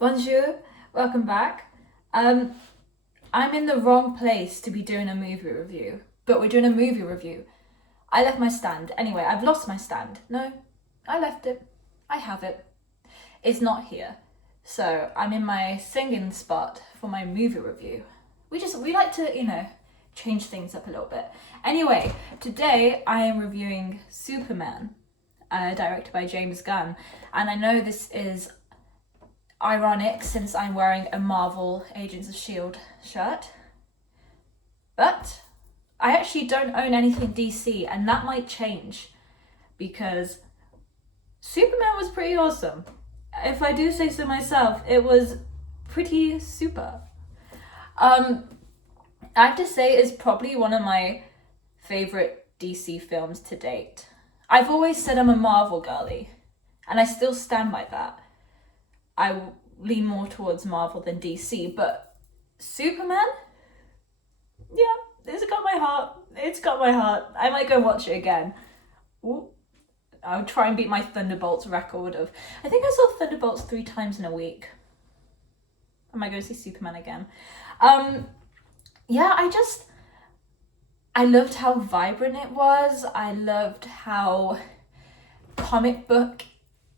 Bonjour, welcome back. I'm in the wrong place to be doing a movie review, but we're doing a movie review. I left my stand. Anyway, I've lost my stand. No, I left it. I have it. It's not here. So I'm in my singing spot for my movie review. We like to, change things up a little bit. Anyway, today I am reviewing Superman, directed by James Gunn. And I know this is ironic since I'm wearing a Marvel Agents of S.H.I.E.L.D. shirt. But I actually don't own anything DC, and that might change because Superman was pretty awesome. If I do say so myself, it was pretty super. I have to say it's probably one of my favorite DC films to date. I've always said I'm a Marvel girly, and I still stand by that. I lean more towards Marvel than DC, but Superman, yeah, it's got my heart. It's got my heart. I might go watch it again. Ooh. I'll try and beat my Thunderbolts record of, I think I saw Thunderbolts 3 times in a week. I might go see Superman again. I loved how vibrant it was. I loved how comic book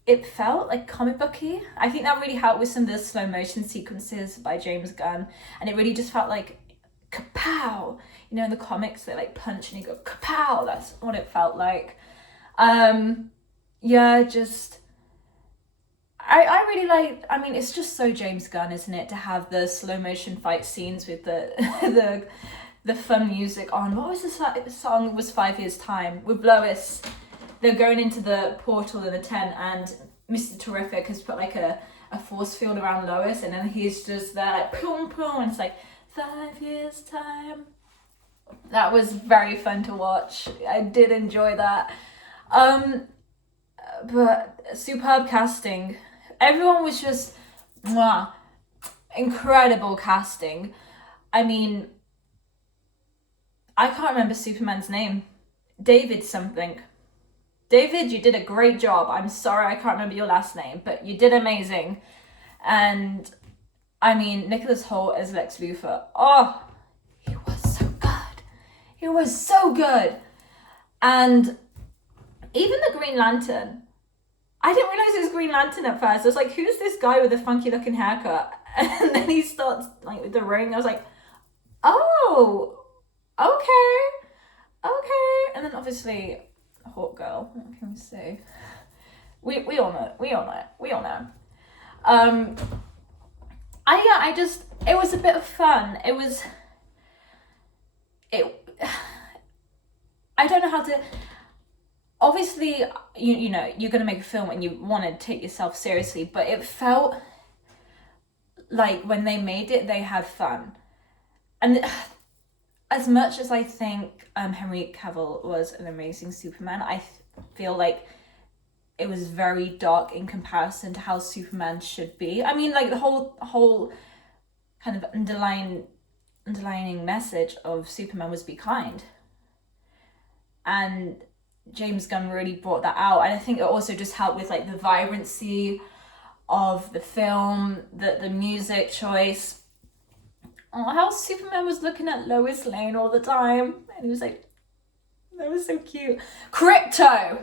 it felt, like comic booky. I think that really helped with some of the slow motion sequences by James Gunn, and it really just felt like kapow. In the comics they like punch and you go kapow. That's what it felt like. I really like, it's just so James Gunn, isn't it, to have the slow motion fight scenes with the the fun music on. What was the song? It was 5 Years Time with Lois. They're going into the portal in the tent, and Mr. Terrific has put like a force field around Lois, and then he's just there like boom boom, and it's like 5 years time. That was very fun to watch. I did enjoy that. But superb casting. Everyone was just incredible casting. I can't remember Superman's name. David something. David, you did a great job. I'm sorry I can't remember your last name, but you did amazing. And Nicholas Holt as Lex Luthor. Oh, he was so good. He was so good. And even the Green Lantern, I didn't realize it was Green Lantern at first. I was like, who's this guy with a funky looking haircut? And then he starts like with the ring. I was like, oh, okay. And then obviously Hawk Girl, what can we say? We all know. It was a bit of fun. I don't know how to, obviously, you're going to make a film and you want to take yourself seriously, but it felt like when they made it, they had fun. And as much as I think Henry Cavill was an amazing Superman, I feel like it was very dark in comparison to how Superman should be. The whole kind of underlying message of Superman was be kind. And James Gunn really brought that out. And I think it also just helped with like the vibrancy of the film, the music choice. Oh, how Superman was looking at Lois Lane all the time. And he was like, that was so cute. Crypto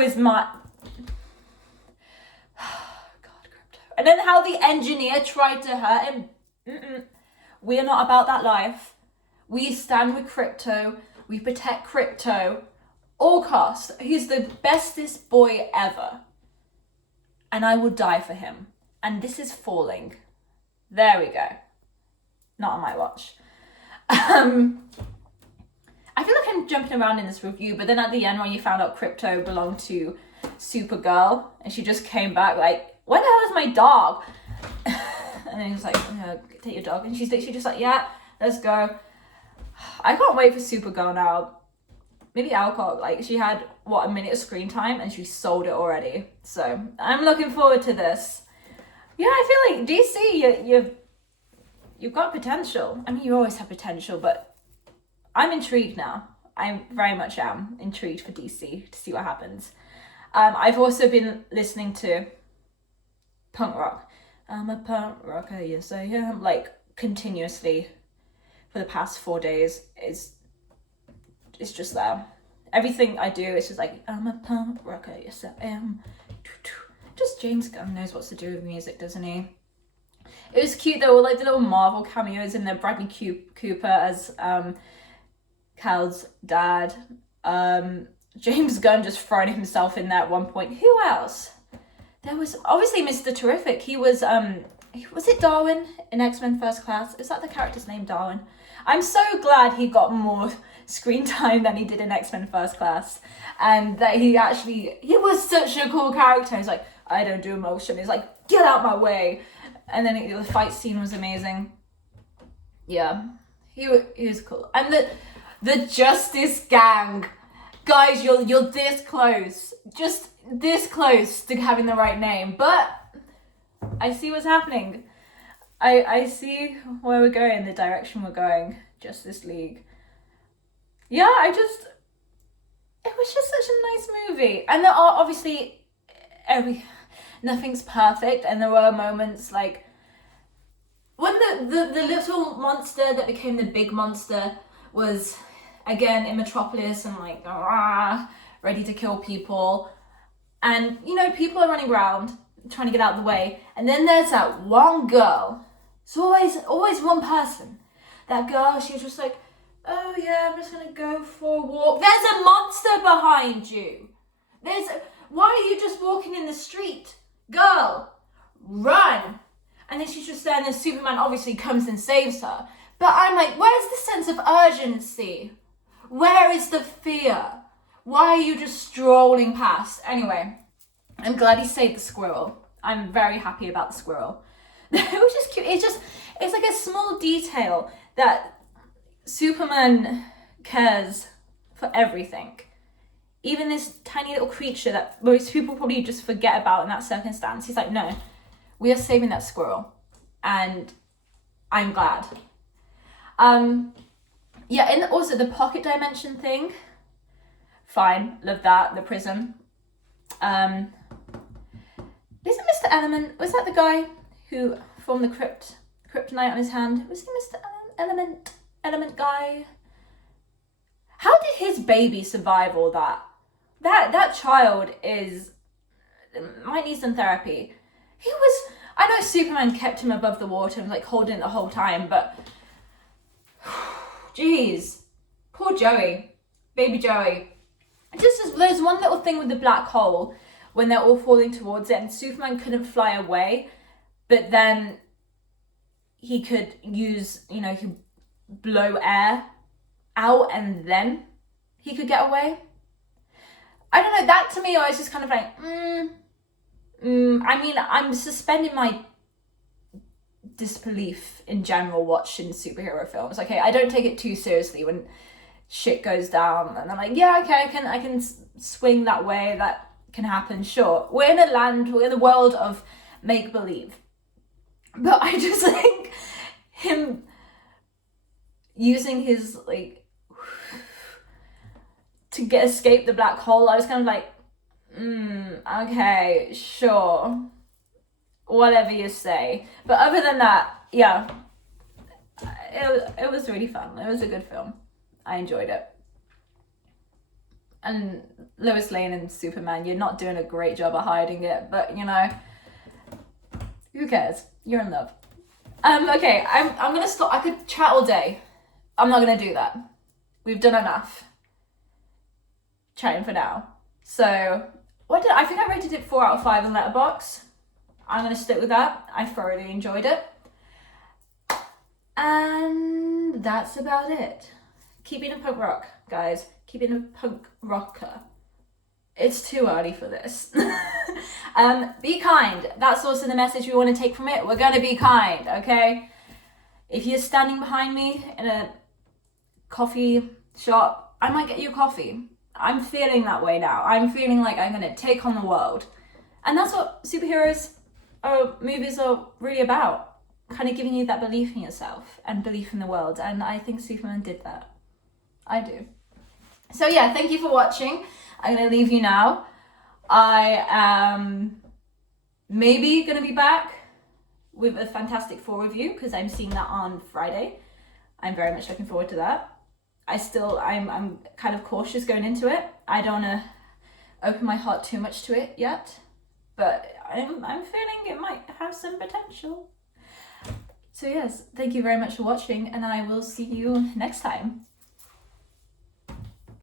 is my... God, Crypto. And then how the engineer tried to hurt him. We are not about that life. We stand with Crypto. We protect Crypto. All cost. He's the bestest boy ever. And I will die for him. And this is falling. There we go. Not on my watch. I feel like I'm jumping around in this review, but then at the end when you found out Crypto belonged to Supergirl, and she just came back like, where the hell is my dog? And then he was like, take your dog. And she's literally just like, yeah, let's go. I can't wait for Supergirl now. Maybe Alcott, like she had, a minute of screen time and she sold it already. So I'm looking forward to this. Yeah, I feel like DC, you've got potential. You always have potential, but I'm intrigued now. I very much am intrigued for DC to see what happens. I've also been listening to punk rock. I'm a punk rocker, yes I am. Like, continuously for the past 4 days. It's just there. Everything I do is just like, I'm a punk rocker, yes I am. Just James Gunn knows what to do with music, doesn't he? It was cute though, like the little Marvel cameos in there. Bradley Cooper as Cal's dad. James Gunn just thrown himself in there at one point. Who else? There was obviously Mr. Terrific. He was it Darwin in X-Men First Class? Is that the character's name, Darwin? I'm so glad he got more screen time than he did in X-Men First Class, and that he was such a cool character. He's like, I don't do emotion. He's like, get out my way. And then the fight scene was amazing. Yeah, he was cool. And the Justice Gang, guys, you're this close, just this close to having the right name, but I see what's happening. I see where we're going, the direction we're going. Justice League. Yeah, it was just such a nice movie. And there are obviously nothing's perfect, and there were moments like when the little monster that became the big monster was again in Metropolis and like ready to kill people. And you know, people are running around trying to get out of the way, and then there's that one girl. It's always one person. That girl, she was just like, oh yeah, I'm just gonna go for a walk. There's a monster behind you. Why are you just walking in the street? Girl, run. And then she's just there, and then Superman obviously comes and saves her. But I'm like, where's the sense of urgency? Where is the fear? Why are you just strolling past? Anyway, I'm glad he saved the squirrel. I'm very happy about the squirrel. It was just cute. It's like a small detail that Superman cares for everything. Even this tiny little creature that most people probably just forget about in that circumstance. He's like, no, we are saving that squirrel. And I'm glad. Yeah, and also the pocket dimension thing. Fine, love that. The prism. Isn't Mr. Element, was that the guy who formed the kryptonite on his hand? Was he Mr. Element guy? How did his baby survive all that? That child might need some therapy. I know Superman kept him above the water and was like holding it the whole time, but jeez, poor Joey, baby Joey. There's one little thing with the black hole when they're all falling towards it, and Superman couldn't fly away, but then he could use, he could blow air out and then he could get away. I don't know, that to me, I was just kind of like, I mean, I'm suspending my disbelief in general watching superhero films. Okay, I don't take it too seriously when shit goes down, and I'm like, yeah, okay, I can swing that way, that can happen, sure. We're in a world of make-believe. But I just think him using his, like, to escape the black hole, I was kind of like, okay, sure. Whatever you say. But other than that, yeah, it was really fun. It was a good film. I enjoyed it. And Lois Lane and Superman, you're not doing a great job of hiding it, but who cares? You're in love. Okay, I'm gonna stop. I could chat all day. I'm not gonna do that. We've done enough chatting for now. So, I think I rated it 4 out of 5 in Letterboxd. I'm gonna stick with that. I thoroughly enjoyed it. And that's about it. Keep being a punk rock, guys. Keep being a punk rocker. It's too early for this. Be kind. That's also the message we want to take from it. We're gonna be kind, okay? If you're standing behind me in a coffee shop, I might get you a coffee. I'm feeling that way now. I'm feeling like I'm gonna take on the world. And that's what movies are really about. Kind of giving you that belief in yourself and belief in the world. And I think Superman did that. I do. So yeah, thank you for watching. I'm going to leave you now. I am maybe gonna be back with a Fantastic Four review because I'm seeing that on Friday. I'm very much looking forward to that. I'm kind of cautious going into it. I don't want to open my heart too much to it yet, but I'm feeling it might have some potential. So yes, thank you very much for watching, and I will see you next time.